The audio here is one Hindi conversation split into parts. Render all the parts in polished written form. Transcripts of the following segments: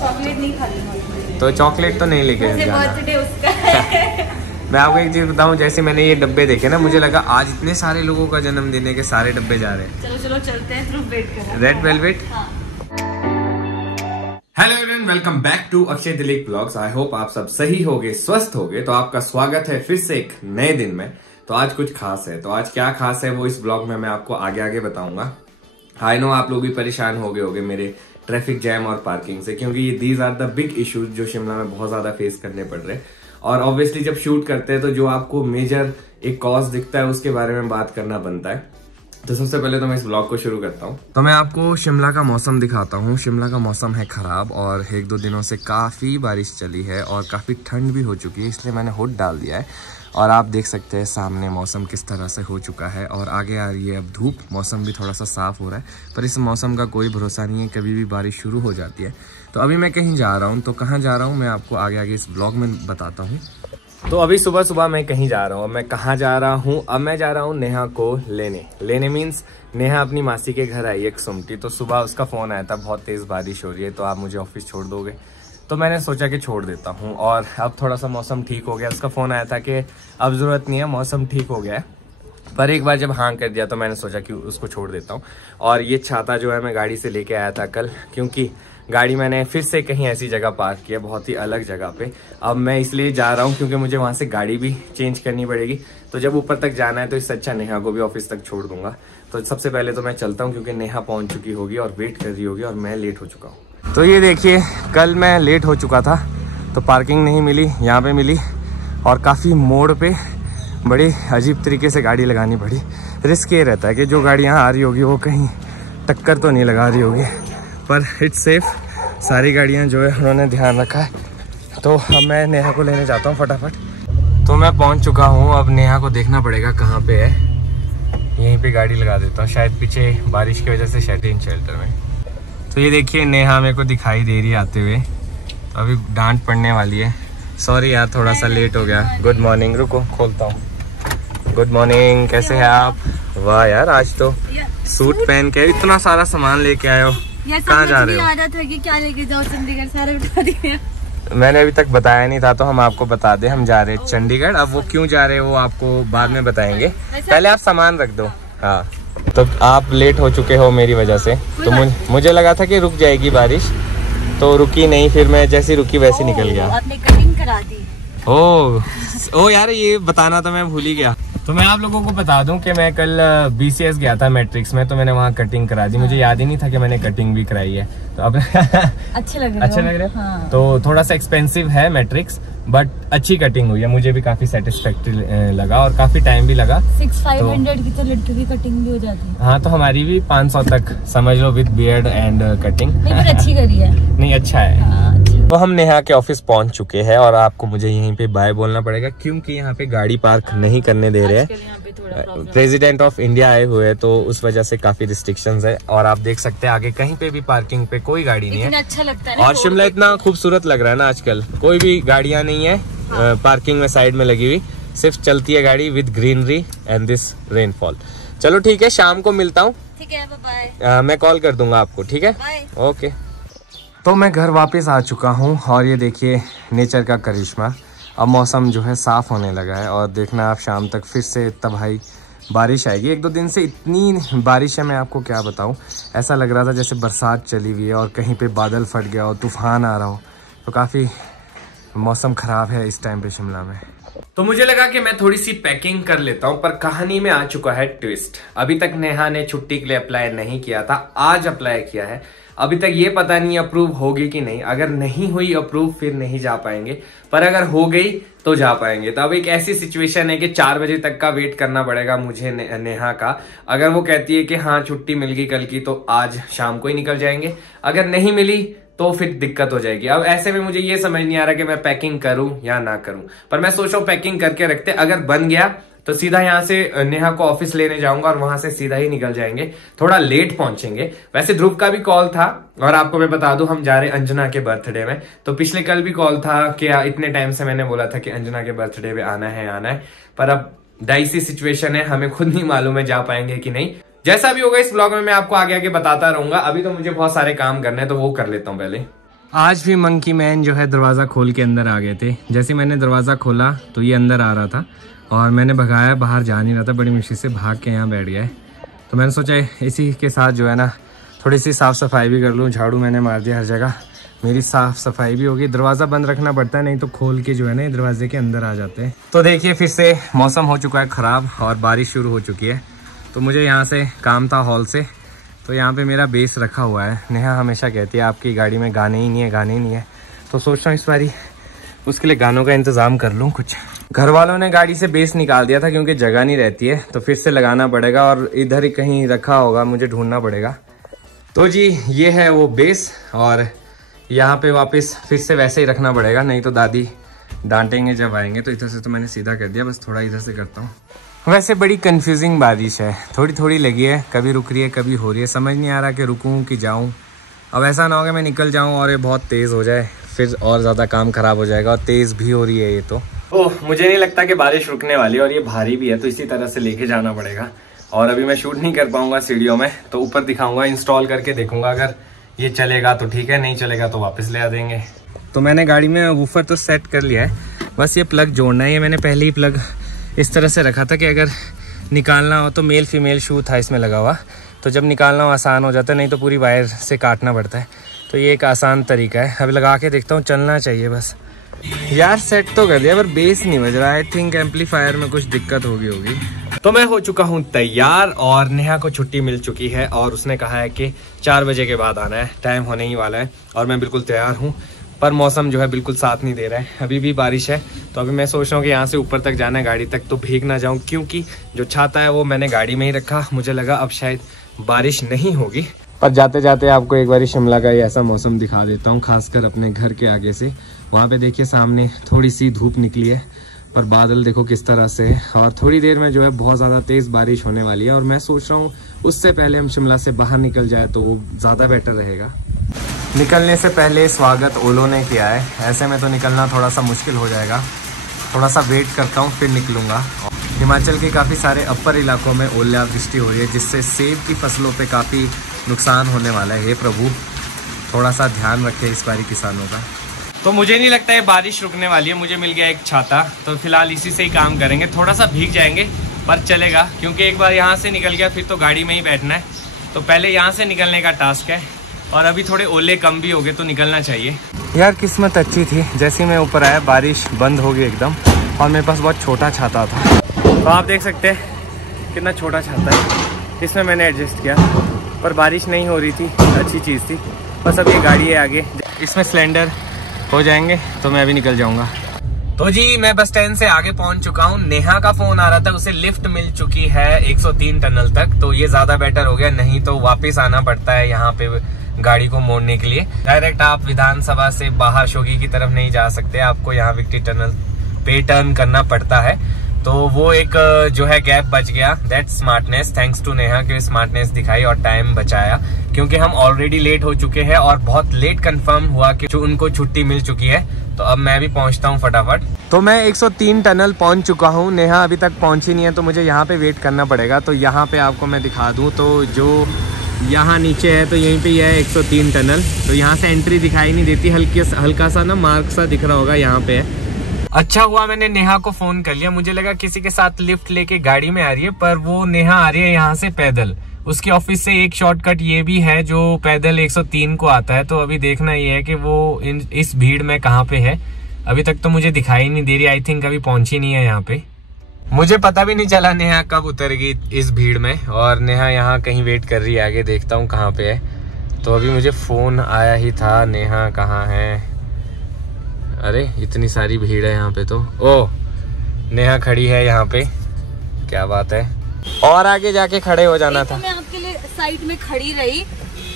चॉकलेट नहीं खानी। तो चॉकलेट तो नहीं लेके जाना। बर्थडे उसका है। मैं आपको एक चीज बताऊं, जैसे मैंने ये डब्बे देखे ना, मुझे लगा आज इतने सारे लोगों का जन्मदिन है कि सारे डब्बे जा रहे हैं। चलो चलो चलते हैं, सिर्फ वेट करो। Red velvet. हाँ। Hello everyone, welcome back to Akshay Dilip vlogs. I hope आप सब सही होगे, स्वस्थ होगे। तो आपका स्वागत है फिर से एक नए दिन में। तो आज कुछ खास है, तो आज क्या खास है वो इस ब्लॉग में मैं आपको आगे आगे बताऊंगा। आई नो आप लोग भी परेशान हो गए होगे मेरे ट्रैफिक जैम और पार्किंग से, क्योंकि these are the big issues जो शिमला में बहुत ज्यादा फेस करने पड़ रहे हैं। और ऑब्वियसली जब शूट करते हैं तो जो आपको मेजर एक कॉज दिखता है उसके बारे में बात करना बनता है। तो सबसे पहले तो मैं इस ब्लॉग को शुरू करता हूँ। तो मैं आपको शिमला का मौसम दिखाता हूँ। शिमला का मौसम है खराब और एक दो दिनों से काफ़ी बारिश चली है और काफ़ी ठंड भी हो चुकी है, इसलिए मैंने हुड डाल दिया है। और आप देख सकते हैं सामने मौसम किस तरह से हो चुका है और आगे आ रही है अब धूप। मौसम भी थोड़ा सा साफ हो रहा है, पर इस मौसम का कोई भरोसा नहीं है, कभी भी बारिश शुरू हो जाती है। तो अभी मैं कहीं जा रहा हूँ, तो कहाँ जा रहा हूँ मैं आपको आगे आगे इस ब्लॉग में बताता हूँ। तो अभी सुबह सुबह मैं कहीं जा रहा हूँ। मैं कहाँ जा रहा हूँ? अब मैं जा रहा हूँ नेहा को लेने मीन्स नेहा अपनी मासी के घर आई है सुमटी। तो सुबह उसका फ़ोन आया था, बहुत तेज़ बारिश हो रही है, तो आप मुझे ऑफिस छोड़ दोगे? तो मैंने सोचा कि छोड़ देता हूँ। और अब थोड़ा सा मौसम ठीक हो गया। उसका फ़ोन आया था कि अब ज़रूरत नहीं है, मौसम ठीक हो गया है। पर एक बार जब हाँ कर दिया तो मैंने सोचा कि उसको छोड़ देता हूँ। और ये छाता जो है मैं गाड़ी से लेके आया था कल, क्योंकि गाड़ी मैंने फिर से कहीं ऐसी जगह पार्क किया, बहुत ही अलग जगह पे। अब मैं इसलिए जा रहा हूँ क्योंकि मुझे वहाँ से गाड़ी भी चेंज करनी पड़ेगी। तो जब ऊपर तक जाना है तो इससे अच्छा नेहा को भी ऑफिस तक छोड़ दूंगा। तो सबसे पहले तो मैं चलता हूँ क्योंकि नेहा पहुँच चुकी होगी और वेट कर रही होगी और मैं लेट हो चुका हूँ। तो ये देखिए, कल मैं लेट हो चुका था तो पार्किंग नहीं मिली, यहाँ पे मिली। और काफ़ी मोड़ पे बड़ी अजीब तरीके से गाड़ी लगानी पड़ी। रिस्क ये रहता है कि जो गाड़ी यहाँ आ रही होगी वो कहीं टक्कर तो नहीं लगा रही होगी, पर इट्स सेफ। सारी गाड़ियाँ जो है उन्होंने ध्यान रखा है। तो अब मैं नेहा को लेने जाता हूँ फटाफट। तो मैं पहुँच चुका हूँ। अब नेहा को देखना पड़ेगा कहाँ पे है, यहीं पे गाड़ी लगा देता हूँ। शायद पीछे बारिश की वजह से शायद इन शेल्टर में। तो ये देखिए नेहा मेरे को दिखाई दे रही है आते हुए। तो अभी डांट पड़ने वाली है। सॉरी यार, थोड़ा सा लेट हो गया। गुड मॉर्निंग, रुको खोलता हूँ। गुड मॉर्निंग, कैसे हैं आप? वाह यार, आज तो सूट पहन के इतना सारा सामान लेके आए हो। कहाँ जा रहे हो? आदत है कि क्या लेके जाओ चंडीगढ़, सारे बता दिए। मैंने अभी तक बताया नहीं था, तो हम आपको बता दें, हम जा रहे हैं चंडीगढ़। अब वो क्यों जा रहे हैं वो आपको बाद में बताएंगे, पहले आप सामान रख दो। हाँ, तो आप लेट हो चुके हो मेरी वजह से। तो मुझे लगा था कि रुक जाएगी बारिश, तो रुकी नहीं। फिर मैं जैसी रुकी वैसी निकल गया। आपने कटिंग करा दी? ओ यार, ये बताना तो मैं भूल ही गया। तो मैं आप लोगों को बता दूं कि मैं कल BCS गया था मैट्रिक्स में, तो मैंने वहाँ कटिंग करा दी। मुझे याद ही नहीं था कि मैंने कटिंग भी कराई है। तो अब अच्छे लग रहे हैं। हाँ। तो थोड़ा सा एक्सपेंसिव है मैट्रिक्स, बट अच्छी कटिंग हुई है। मुझे भी काफी सेटिस्फैक्टरी लगा और काफी टाइम भी लगा। 6,500 की तो लड़कियों की कटिंग भी हो जाती है। हाँ, तो हमारी भी 500 तक समझ लो, विद बियर्ड एंड कटिंग। नहीं, अच्छी करी है। नहीं, अच्छा है। तो हम नेहा के ऑफिस पहुंच चुके हैं और आपको मुझे यहीं पे बाय बोलना पड़ेगा, क्योंकि यहाँ पे गाड़ी पार्क नहीं करने दे रहे हैं। प्रेसिडेंट ऑफ इंडिया आए हुए हैं, तो उस वजह से काफी रिस्ट्रिक्शंस है। और आप देख सकते हैं आगे कहीं पे भी पार्किंग पे कोई गाड़ी नहीं है। अच्छा लगता है। और शिमला इतना खूबसूरत लग रहा है ना आजकल, कोई भी गाड़ियां नहीं है। पार्किंग में साइड में लगी हुई, सिर्फ चलती है गाड़ी with greenery and this rainfall. चलो ठीक है, शाम को मिलता हूँ। ठीक है, बाय। मैं कॉल कर दूंगा आपको, ठीक है? ओके। तो मैं घर वापस आ चुका हूँ और ये देखिए नेचर का करिश्मा। अब मौसम जो है साफ़ होने लगा है और देखना आप शाम तक फिर से तबाही बारिश आएगी। एक दो दिन से इतनी बारिश है, मैं आपको क्या बताऊँ। ऐसा लग रहा था जैसे बरसात चली हुई है और कहीं पे बादल फट गया हो, तूफान आ रहा हो। तो काफ़ी मौसम ख़राब है इस टाइम पे शिमला में। तो मुझे लगा कि मैं थोड़ी सी पैकिंग कर लेता हूँ, पर कहानी में आ चुका है ट्विस्ट। अभी तक नेहा ने छुट्टी के लिए अप्लाई नहीं किया था, आज अप्लाई किया है। अभी तक ये पता नहीं अप्रूव होगी कि नहीं। अगर नहीं हुई अप्रूव फिर नहीं जा पाएंगे, पर अगर हो गई तो जा पाएंगे। तो अब एक ऐसी सिचुएशन है कि 4 बजे तक का वेट करना पड़ेगा मुझे नेहा का। अगर वो कहती है कि हाँ छुट्टी मिल गई कल की, तो आज शाम को ही निकल जाएंगे। अगर नहीं मिली तो फिर दिक्कत हो जाएगी। अब ऐसे में मुझे ये समझ नहीं आ रहा कि मैं पैकिंग करूं या ना करूं, पर मैं सोच रहा हूं पैकिंग करके रखते। अगर बन गया तो सीधा यहाँ से नेहा को ऑफिस लेने जाऊंगा और वहां से सीधा ही निकल जाएंगे। थोड़ा लेट पहुंचेंगे। वैसे ध्रुव का भी कॉल था और आपको मैं बता दूं, हम जा रहे हैं अंजना के बर्थडे में। तो पिछले कल भी कॉल था कि इतने टाइम से मैंने बोला था कि अंजना के बर्थडे पे आना है, पर अब डाइसी सिचुएशन है, हमें खुद नहीं मालूम है जा पाएंगे कि नहीं। जैसा भी होगा इस ब्लॉग में मैं आपको आगे आगे बताता रहूंगा। अभी तो मुझे बहुत सारे काम करने हैं, तो वो कर लेता हूँ पहले। आज भी मंकी मैन जो है दरवाज़ा खोल के अंदर आ गए थे। जैसे मैंने दरवाज़ा खोला तो ये अंदर आ रहा था और मैंने भगाया, बाहर जा नहीं रहा था, बड़ी मुश्किल से भाग के यहाँ बैठ गया है। तो मैंने सोचा इसी के साथ जो है ना थोड़ी सी साफ़ सफाई भी कर लूँ। झाड़ू मैंने मार दिया हर जगह, मेरी साफ़ सफाई भी होगी। दरवाज़ा बंद रखना पड़ता है, नहीं तो खोल के जो है ना दरवाजे के अंदर आ जाते हैं। तो देखिए फिर से मौसम हो चुका है ख़राब और बारिश शुरू हो चुकी है। तो मुझे यहाँ से काम था हॉल से, तो यहाँ पे मेरा बेस रखा हुआ है। नेहा हमेशा कहती है आपकी गाड़ी में गाने ही नहीं है, गाने ही नहीं है। तो सोच रहा हूँ इस बारी उसके लिए गानों का इंतज़ाम कर लूँ कुछ। घर वालों ने गाड़ी से बेस निकाल दिया था क्योंकि जगह नहीं रहती है, तो फिर से लगाना पड़ेगा और इधर ही कहीं रखा होगा, मुझे ढूंढना पड़ेगा। तो जी ये है वो बेस और यहाँ पे वापस फिर से वैसे ही रखना पड़ेगा, नहीं तो दादी डांटेंगे जब आएंगे। तो इधर से तो मैंने सीधा कर दिया, बस थोड़ा इधर से करता हूँ। वैसे बड़ी कंफ्यूजिंग बारिश है, थोड़ी थोड़ी लगी है, कभी रुक रही है कभी हो रही है, समझ नहीं आ रहा कि रुकूं कि जाऊं। अब ऐसा ना हो कि मैं निकल जाऊं और ये बहुत तेज़ हो जाए, फिर और ज़्यादा काम ख़राब हो जाएगा। और तेज़ भी हो रही है ये तो। ओह मुझे नहीं लगता कि बारिश रुकने वाली है और ये भारी भी है, तो इसी तरह से लेके जाना पड़ेगा। और अभी मैं शूट नहीं कर पाऊँगा सीढ़ियों में, तो ऊपर दिखाऊँगा, इंस्टॉल करके देखूँगा। अगर ये चलेगा तो ठीक है, नहीं चलेगा तो वापस ले आ देंगे। तो मैंने गाड़ी में वूफर तो सेट कर लिया है, बस ये प्लग जोड़ना है। ये मैंने पहले ही प्लग इस तरह से रखा था कि अगर निकालना हो तो मेल फीमेल शू था इसमें लगा हुआ, तो जब निकालना हो आसान हो जाता है, नहीं तो पूरी वायर से काटना पड़ता है। तो ये एक आसान तरीका है। अभी लगा के देखता हूँ, चलना चाहिए बस। यार सेट तो कर दिया पर बेस नहीं बज रहा। आई थिंक एम्पलीफायर में कुछ दिक्कत होगी। तो मैं हो चुका हूँ तैयार और नेहा को छुट्टी मिल चुकी है और उसने कहा है कि 4 बजे के बाद आना है, टाइम होने ही वाला है। और मैं बिल्कुल तैयार हूँ, पर मौसम जो है बिल्कुल साथ नहीं दे रहा है, अभी भी बारिश है। तो अभी मैं सोच रहा हूँ कि यहाँ से ऊपर तक जाना है गाड़ी तक, तो भीग ना जाऊँ, क्योंकि जो छाता है वो मैंने गाड़ी में ही रखा। मुझे लगा अब शायद बारिश नहीं होगी, पर जाते जाते आपको एक बार शिमला का ही ऐसा मौसम दिखा देता हूँ, खासकर अपने घर के आगे से। वहाँ पे देखिए सामने थोड़ी सी धूप निकली है, पर बादल देखो किस तरह से है। और थोड़ी देर में जो है बहुत ज़्यादा तेज़ बारिश होने वाली है और मैं सोच रहा हूँ उससे पहले हम शिमला से बाहर निकल जाए तो वो ज़्यादा बेटर रहेगा। निकलने से पहले स्वागत ओलो ने किया है, ऐसे में तो निकलना थोड़ा सा मुश्किल हो जाएगा। थोड़ा सा वेट करता हूँ फिर निकलूँगा। हिमाचल के काफ़ी सारे अपर इलाकों में ओलावृष्टि हो रही है, जिससे सेब की फसलों पे काफ़ी नुकसान होने वाला है। हे प्रभु थोड़ा सा ध्यान रखे इस बारी किसानों का। तो मुझे नहीं लगता है बारिश रुकने वाली है। मुझे मिल गया एक छाता, तो फिलहाल इसी से ही काम करेंगे। थोड़ा सा भीग जाएंगे पर चलेगा, क्योंकि एक बार यहाँ से निकल गया फिर तो गाड़ी में ही बैठना है। तो पहले यहाँ से निकलने का टास्क है और अभी थोड़े ओले कम भी हो गए तो निकलना चाहिए। यार किस्मत अच्छी थी, जैसे मैं ऊपर आया बारिश बंद हो गई एकदम और मेरे पास बहुत छोटा छाता था। तो आप देख सकते हैं कितना छोटा छाता है, इसमें मैंने एडजस्ट किया, पर बारिश नहीं हो रही थी, अच्छी चीज़ थी। बस अब ये गाड़ी है आगे, इसमें सिलेंडर हो जाएंगे तो मैं अभी निकल जाऊंगा। तो जी मैं बस स्टैंड से आगे पहुंच चुका हूं। नेहा का फोन आ रहा था, उसे लिफ्ट मिल चुकी है 103 टनल तक, तो ये ज्यादा बेटर हो गया, नहीं तो वापस आना पड़ता है यहाँ पे गाड़ी को मोड़ने के लिए। डायरेक्ट आप विधानसभा से बाहर शोगी की तरफ नहीं जा सकते, आपको यहाँ विक्ट्री टनल पे टर्न करना पड़ता है। तो वो एक जो है गैप बच गया। That smartness, thanks to Neha कि स्मार्टनेस दिखाई और टाइम बचाया, क्योंकि हम ऑलरेडी लेट हो चुके हैं और बहुत लेट कंफर्म हुआ कि उनको छुट्टी मिल चुकी है। तो अब मैं भी पहुंचता हूं फटाफट। तो मैं 103 टनल पहुंच चुका हूं, नेहा अभी तक पहुंची नहीं है, तो मुझे यहाँ पे वेट करना पड़ेगा। तो यहाँ पे आपको मैं दिखा दूं, तो जो यहाँ नीचे है तो यहीं पे यह है 103 टनल। तो यहाँ से एंट्री दिखाई नहीं देती, हल्का सा ना मार्क सा दिख रहा होगा यहाँ पे है। अच्छा हुआ मैंने नेहा को फोन कर लिया, मुझे लगा किसी के साथ लिफ्ट लेके गाड़ी में आ रही है, पर वो नेहा आ रही है यहाँ से पैदल। उसके ऑफिस से एक शॉर्टकट ये भी है जो पैदल 103 को आता है। तो अभी देखना ये है कि वो इस भीड़ में कहाँ पे है। अभी तक तो मुझे दिखाई नहीं दे रही, आई थिंक अभी पहुंची नहीं है यहाँ पे। मुझे पता भी नहीं चला नेहा कब उतरेगी इस भीड़ में, और नेहा यहाँ कहीं वेट कर रही है आगे, देखता हूँ कहाँ पे है। तो अभी मुझे फोन आया ही था, नेहा कहाँ है। अरे इतनी सारी भीड़ है यहाँ पे, तो ओह नेहा खड़ी है यहाँ पे, क्या बात है। और आगे जाके खड़े हो जाना था। मैं आपके लिए साइड में खड़ी रही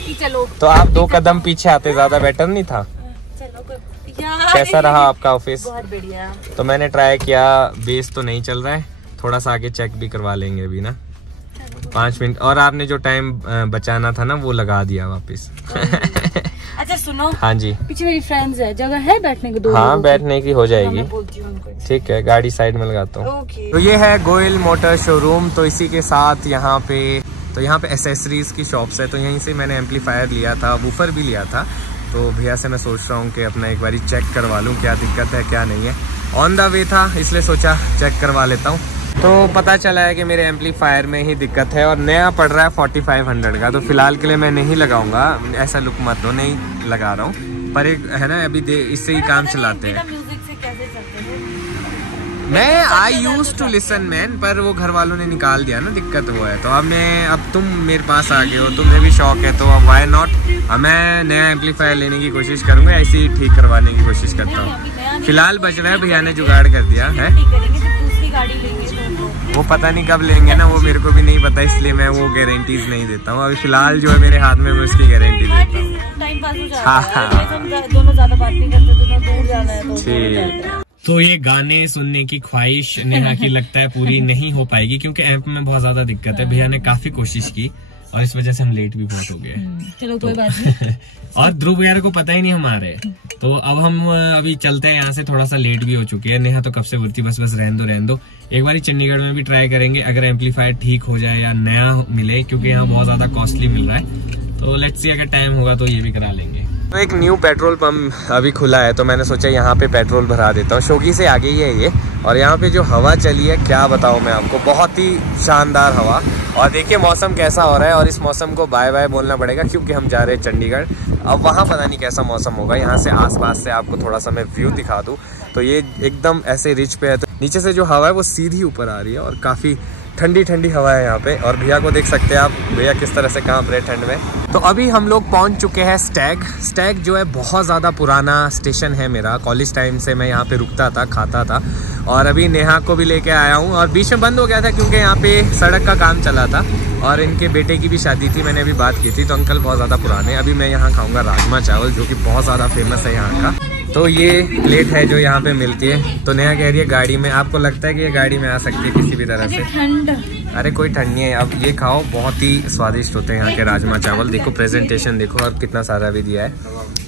कि चलो, तो आप 2 कदम पीछे आते, ज्यादा बेटर नहीं था? चलो कैसा रहा आपका ऑफिस? बहुत बढ़िया। तो मैंने ट्राई किया, बेस तो नहीं चल रहा है, थोड़ा सा आगे चेक भी करवा लेंगे अभी ना, 5 मिनट। और आपने जो टाइम बचाना था ना वो लगा दिया वापस। अच्छा सुनो, हाँ जी, पीछे मेरी फ्रेंड्स है, जगह है बैठने की? 2 हाँ बैठने की हो जाएगी, ठीक है, गाड़ी साइड में लगाता हूँ। तो ये है गोयल मोटर शोरूम। तो इसी के साथ यहाँ पे एसेसरीज की शॉप्स है। तो यहीं से मैंने एम्पलीफायर लिया था, वूफर भी लिया था। तो भैया से मैं सोच रहा हूँ कि अपना एक बारी चेक करवा लूँ क्या दिक्कत है क्या नहीं है। ऑन द वे था इसलिए सोचा चेक करवा लेता हूँ। तो पता चला है कि मेरे एम्पलीफायर में ही दिक्कत है और नया पड़ रहा है 4500 का। तो फिलहाल के लिए मैं नहीं लगाऊंगा, ऐसा लुक मत दो, नहीं लगा रहा हूँ। पर एक है ना अभी इससे ही काम चलाते हैं। म्यूजिक से कैसे चलते हैं? मैं आई यूज टू लिसन मैन, पर वो घर वालों ने निकाल दिया ना, दिक्कत वो है। तो अब तुम मेरे पास आ गए हो, तुम्हें भी शौक है तो अब वाई नॉट। मैं नया एम्पलीफायर लेने की कोशिश करूंगा, ऐसे ही ठीक करवाने की कोशिश करता हूँ। फिलहाल बच रहा है, भैया ने जुगाड़ कर दिया है। गाड़ी लेंगे वो पता नहीं कब लेंगे ना, वो मेरे को भी नहीं पता, इसलिए मैं वो गारंटीज नहीं देता हूँ। अभी फिलहाल जो है मेरे हाथ में, मैं उसकी गारंटी देता हूँ। टाइम पास हो जाता है, दोनों ज्यादा बात नहीं करते, दोनों दूर जाना है ठीक। तो ये गाने सुनने की ख्वाहिश नेहा की लगता है पूरी नहीं हो पाएगी, क्योंकि एम्प में बहुत ज्यादा दिक्कत है। भैया ने काफी कोशिश की और इस वजह से हम लेट भी बहुत हो गए। चलो कोई बात नहीं। और ध्रुव भैया को पता ही नहीं हमारे, तो अब हम अभी चलते हैं यहाँ से, थोड़ा सा लेट भी हो चुकी है। नेहा तो कब से बोलती बस रहने दो। एक बार चंडीगढ़ में भी ट्राई करेंगे, अगर एम्पलीफायर ठीक हो जाए या नया मिले, क्योंकि यहाँ बहुत ज्यादा कॉस्टली मिल रहा है। तो लेट्स सी, अगर टाइम होगा तो ये भी करा लेंगे। तो एक न्यू पेट्रोल पंप अभी खुला है, तो मैंने सोचा यहाँ पे पेट्रोल भरा देता हूँ। शोकी से आगे ही है ये, और यहाँ पे जो हवा चली है क्या बताऊँ मैं आपको, बहुत ही शानदार हवा। और देखिए मौसम कैसा हो रहा है, और इस मौसम को बाय बाय बोलना पड़ेगा क्योंकि हम जा रहे हैं चंडीगढ़। अब वहाँ पता नहीं कैसा मौसम होगा। यहाँ से आसपास से आपको थोड़ा सा मैं व्यू दिखा दूँ तो ये एकदम ऐसे रिच पे है, तो नीचे से जो हवा है वो सीधी ऊपर आ रही है और काफ़ी ठंडी ठंडी हवा है यहाँ पे। और भैया को देख सकते हैं आप, भैया किस तरह से कांप रहे ठंड में। तो अभी हम लोग पहुँच चुके हैं स्टैग जो है बहुत ज़्यादा पुराना स्टेशन है मेरा। कॉलेज टाइम से मैं यहाँ पे रुकता था, खाता था, और अभी नेहा को भी लेके आया हूँ। और बीच में बंद हो गया था क्योंकि यहाँ पे सड़क का काम चला था और इनके बेटे की भी शादी थी, मैंने अभी बात की थी। तो अंकल बहुत ज़्यादा पुराने। अभी मैं यहाँ खाऊँगा राजमा चावल, जो कि बहुत ज़्यादा फेमस है यहाँ का। तो ये प्लेट है जो यहाँ पे मिलती है। तो नेहा कह रही है गाड़ी में, आपको लगता है कि ये गाड़ी में आ सकती है किसी भी तरह से? ठंड, अरे कोई ठंड नहीं है। अब ये खाओ, बहुत ही स्वादिष्ट होते हैं यहाँ के राजमा चावल। देखो प्रेजेंटेशन देखो, और कितना सारा भी दिया है,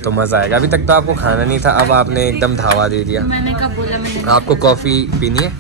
तो मजा आएगा। अभी तक तो आपको खाना नहीं था, अब आपने एकदम धावा दे दिया। मैंने कब बोला? मैंने आपको कॉफी पीनी है?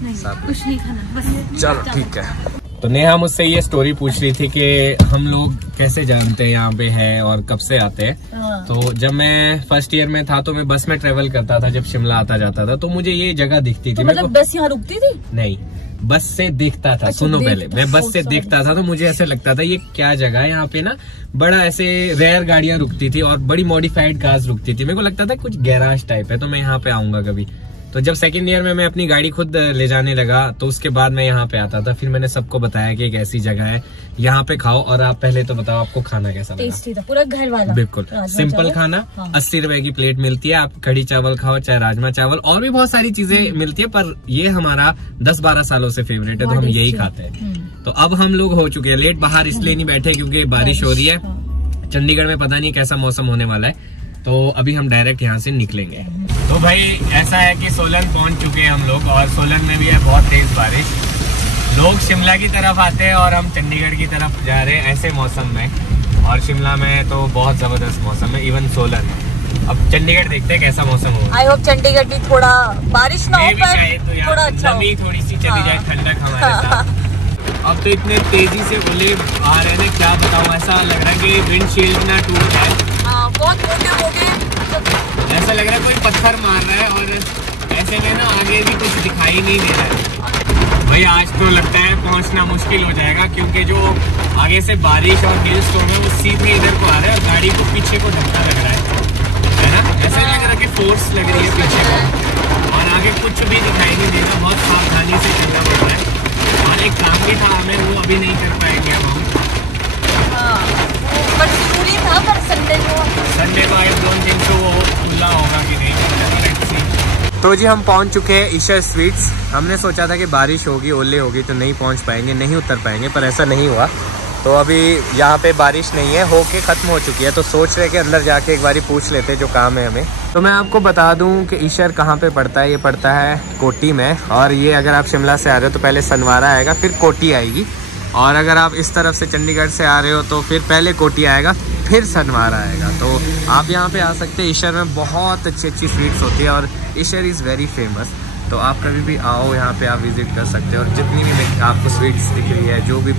कुछ नहीं खाना बस। चलो ठीक है। तो नेहा मुझसे ये स्टोरी पूछ रही थी कि हम लोग कैसे जानते हैं यहाँ पे है और कब से आते हैं। तो जब मैं फर्स्ट ईयर में था तो मैं बस में ट्रेवल करता था, जब शिमला आता जाता था तो मुझे ये जगह दिखती थी। तो मतलब बस यहाँ रुकती थी? नहीं, बस से दिखता था। अच्छा, सुनो पहले, मैं बस से दिखता था तो मुझे ऐसे लगता था ये क्या जगह है, यहाँ पे ना बड़ा ऐसे रेयर गाड़ियां रुकती थी और बड़ी मॉडिफाइड कार्स रुकती थी। मेरे को लगता था कुछ गैराज टाइप है, तो मैं यहाँ पे आऊंगा कभी। तो जब सेकंड ईयर में मैं अपनी गाड़ी खुद ले जाने लगा तो उसके बाद मैं यहाँ पे आता था। फिर मैंने सबको बताया कि एक ऐसी जगह है, यहाँ पे खाओ। और आप पहले तो बताओ आपको खाना कैसा लगा? टेस्टी था, पूरा घर वाला। बिल्कुल सिंपल खाना। 80 रुपए की प्लेट मिलती है, आप कढ़ी चावल खाओ चाहे राजमा चावल, और भी बहुत सारी चीजें मिलती है, पर ये हमारा 10-12 सालों से फेवरेट है, तो हम यही खाते हैं। तो अब हम लोग हो चुके हैं लेट, बाहर इसलिए नहीं बैठे क्योंकि बारिश हो रही है। चंडीगढ़ में पता नहीं कैसा मौसम होने वाला है, तो अभी हम डायरेक्ट यहाँ से निकलेंगे। तो भाई ऐसा है कि सोलन पहुँच चुके हैं हम लोग, और सोलन में भी है बहुत तेज बारिश। लोग शिमला की तरफ आते हैं और हम चंडीगढ़ की तरफ जा रहे हैं ऐसे मौसम में। और शिमला में तो बहुत जबरदस्त मौसम है, इवन सोलन। अब चंडीगढ़ देखते हैं कैसा मौसम होगा। आई होप चंडीगढ़ भी थोड़ा बारिश ना हो, पर थोड़ा अच्छा हो। थोड़ी सी चली जाए ठंडक हमारे साथ। अब तो इतने तेजी से ओले आ रहे हैं, क्या बताऊँ, ऐसा लग रहा है कि विंडशील्ड ना टूट जाए। बहुत मोटे हो गए, ऐसा लग रहा है कोई पत्थर मार रहा है, और ऐसे में ना आगे भी कुछ दिखाई नहीं दे रहा है। भाई आज तो लगता है पहुंचना मुश्किल हो जाएगा, क्योंकि जो आगे से बारिश और हिल स्टोन है वो सीधे इधर को आ रहा है और गाड़ी को पीछे को धक्का लग रहा है ना। ऐसा लग रहा है कि फोर्स लग रही है पीछे को, और आगे कुछ भी दिखाई नहीं दे रहा। बहुत सावधानी से चलना पड़ रहा है। और एक काम भी था हमें, वो अभी नहीं कर पाएंगे अब हम। पर जरूरी था, पर संडे को आई डोंट थिंक सो वो खुला होगा कि नहीं। तो जी हम पहुंच चुके हैं ईशर स्वीट्स। हमने सोचा था कि बारिश होगी, ओले होगी तो नहीं पहुंच पाएंगे, नहीं उतर पाएंगे, पर ऐसा नहीं हुआ। तो अभी यहाँ पे बारिश नहीं है, होके ख़त्म हो चुकी है। तो सोच रहे कि अंदर जाके एक बारी पूछ लेते जो काम है हमें। तो मैं आपको बता दूं कि ईशर कहाँ पे पड़ता है। ये पड़ता है कोटी में, और ये अगर आप शिमला से आ रहे हो तो पहले सनवारा आएगा, फिर कोटी आएगी। और अगर आप इस तरफ से चंडीगढ़ से आ रहे हो तो फिर पहले कोटी आएगा, फिर सनवारा आएगा। तो आप यहाँ पे आ सकते हैं। ईशर में बहुत अच्छी अच्छी स्वीट्स होती है और ईशर इज़ वेरी फेमस। तो आप कभी भी आओ यहाँ पे, आप विजिट कर सकते हो। और जितनी भी आपको स्वीट्स दिख रही है, जो भी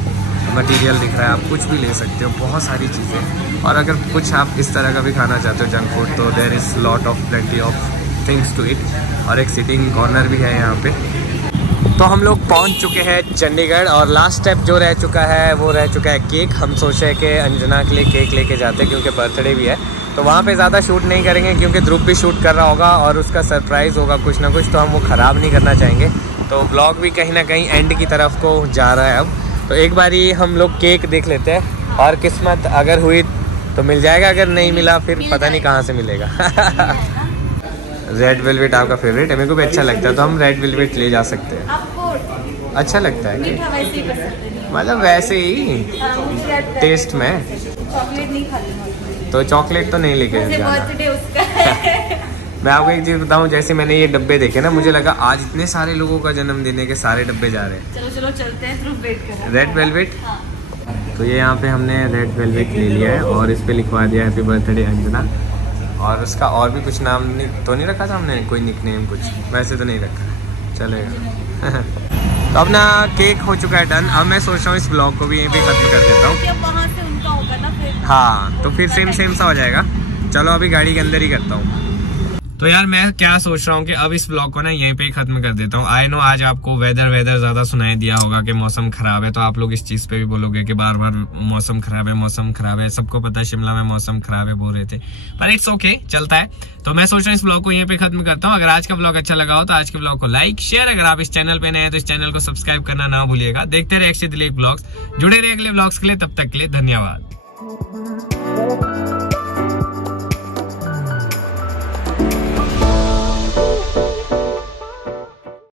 मटेरियल दिख रहा है, आप कुछ भी ले सकते हो, बहुत सारी चीज़ें। और अगर कुछ आप इस तरह का भी खाना चाहते हो जंक फूड, तो there is lot of plenty of things to eat. और एक सिटिंग कॉर्नर भी है यहाँ पे। तो हम लोग पहुँच चुके हैं चंडीगढ़, और लास्ट स्टेप जो रह चुका है वो रह चुका है केक। हम सोचे कि अंजना के लिए केक लेके जाते हैं क्योंकि बर्थडे भी है। तो वहाँ पे ज़्यादा शूट नहीं करेंगे क्योंकि ध्रुव भी शूट कर रहा होगा और उसका सरप्राइज़ होगा कुछ ना कुछ, तो हम वो ख़राब नहीं करना चाहेंगे। तो ब्लॉग भी कहीं ना कहीं एंड की तरफ को जा रहा है अब। तो एक बारी हम लोग केक देख लेते हैं, और किस्मत अगर हुई तो मिल जाएगा, अगर नहीं मिला फिर पता नहीं कहाँ से मिलेगा। रेड वेलवेट आपका फेवरेट है, मेरे को भी अच्छा लगता है, तो हम रेड वेलवेट ले जा सकते हैं। आपको अच्छा लगता है मीठा वैसे ही पसंद है? मतलब वैसे ही टेस्ट में। चॉकलेट नहीं खाती, तो चॉकलेट तो नहीं लेके जाना। बर्थडे उसका है। मैं आपको एक चीज़ बताऊं, जैसे मैंने ये डब्बे देखे ना, मुझे लगा आज इतने सारे लोगों का जन्मदिन है कि सारे डब्बे जा रहे हैं। चलो चलो चलते हैं, ध्रुव वेट कर रहा है। Red velvet. हाँ। तो ये यहाँ पे हमने रेड वेलवेट ले लिया है और इस पे लिखवा दिया हैप्पी बर्थडे अंजना। और उसका और भी कुछ नाम तो नहीं रखा था हमने, कोई निकनेम कुछ वैसे तो नहीं रखा, चलेगा। तो अपना केक हो चुका है डन। अब मैं सोच रहा हूँ इस ब्लॉग को भी यहीं पे खत्म कर देता हूँ। जब वहाँ से उनका होगा ना फिर, हाँ तो फिर सेम सा हो जाएगा। चलो अभी गाड़ी के अंदर ही करता हूँ। तो यार मैं क्या सोच रहा हूँ कि अब इस ब्लॉग को ना यहीं पे ही खत्म कर देता हूँ। आई नो आज आपको वेदर ज्यादा सुनाई दिया होगा कि मौसम खराब है, तो आप लोग इस चीज पे भी बोलोगे कि बार बार मौसम खराब है। सबको पता है शिमला में मौसम खराब है, बोल रहे थे, पर इट्स ओके, चलता है। तो मैं सोच रहा हूँ इस ब्लॉग को यहीं पे खत्म करता हूँ। अगर आज का ब्लॉग अच्छा लगा हो तो आज के ब्लॉग को लाइक शेयर, अगर आप इस चैनल पे नए हैं तो इस चैनल को सब्सक्राइब करना ना भूलिएगा। देखते रहे अक्षय दिलीप ब्लॉग्स, जुड़े रहे अगले ब्लॉग्स के लिए। तब तक के लिए धन्यवाद।